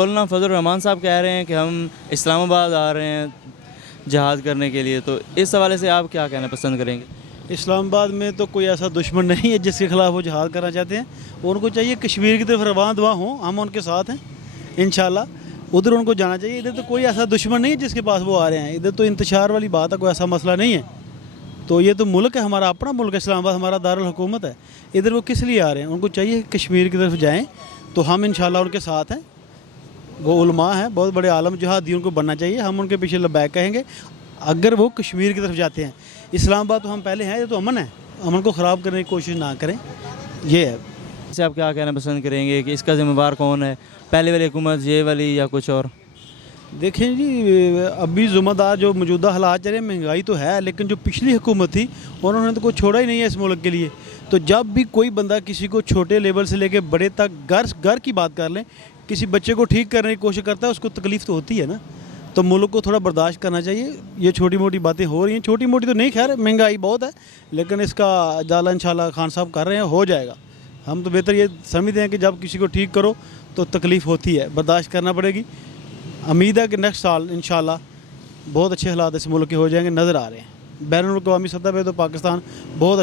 मौलाना फजल रहमान साहब कह रहे हैं कि हम इस्लामाबाद आ रहे हैं जहाद करने के लिए, तो इस हवाले से आप क्या कहना पसंद करेंगे? इस्लामाबाद में तो कोई ऐसा दुश्मन नहीं है जिसके खिलाफ वो जहाद करना चाहते हैं। उनको चाहिए कश्मीर की तरफ रवान दुआ हों, हम उनके साथ हैं इंशाल्लाह। उधर उनको जाना चाहिए। इधर तो कोई ऐसा दुश्मन नहीं है जिसके पास वो आ रहे हैं। इधर तो इंतशार वाली बात है, कोई ऐसा मसला नहीं है। तो ये तो मुल्क है, हमारा अपना मुल्क है, इस्लामाबाद हमारा दारुल हुकूमत है। इधर वो किस लिए आ रहे हैं? उनको चाहिए कश्मीर की तरफ जाएँ, तो हम इंशाल्लाह उनके साथ हैं। वो उलमा हैं, बहुत बड़े आलम जहादी, उनको बनना चाहिए। हम उनके पीछे लब्बैक कहेंगे अगर वो कश्मीर की तरफ जाते हैं। इस्लामाबाद तो हम पहले हैं, ये तो अमन है, अमन को ख़राब करने की कोशिश ना करें, ये है। इससे आप क्या कहना पसंद करेंगे कि इसका जिम्मेवार कौन है, पहले वाली हुकूमत, ये वाली, या कुछ और? देखें जी, अभी ज़िम्मेदार जो मौजूदा हालात चल रहे हैं, महंगाई तो है, लेकिन जो पिछली हुकूमत थी उन्होंने तो कोई छोड़ा ही नहीं है इस मुल्क के लिए। तो जब भी कोई बंदा किसी को छोटे लेवल से लेके बड़े तक घर की बात कर लें, किसी बच्चे को ठीक करने की कोशिश करता है, उसको तकलीफ़ तो होती है ना। तो मुल्क को थोड़ा बर्दाश्त करना चाहिए। ये छोटी मोटी बातें हो रही हैं, छोटी मोटी तो नहीं, खैर महंगाई बहुत है, लेकिन इसका अजाला इंशाल्लाह खान साहब कर रहे हैं, हो जाएगा। हम तो बेहतर ये समझते हैं कि जब किसी को ठीक करो तो तकलीफ़ होती है, बर्दाश्त करना पड़ेगी। उम्मीद है कि नेक्स्ट साल इंशाल्लाह बहुत अच्छे हालात इस मुल्क के हो जाएंगे, नज़र आ रहे हैं। बैनुल अक़वामी सतह पे तो पाकिस्तान बहुत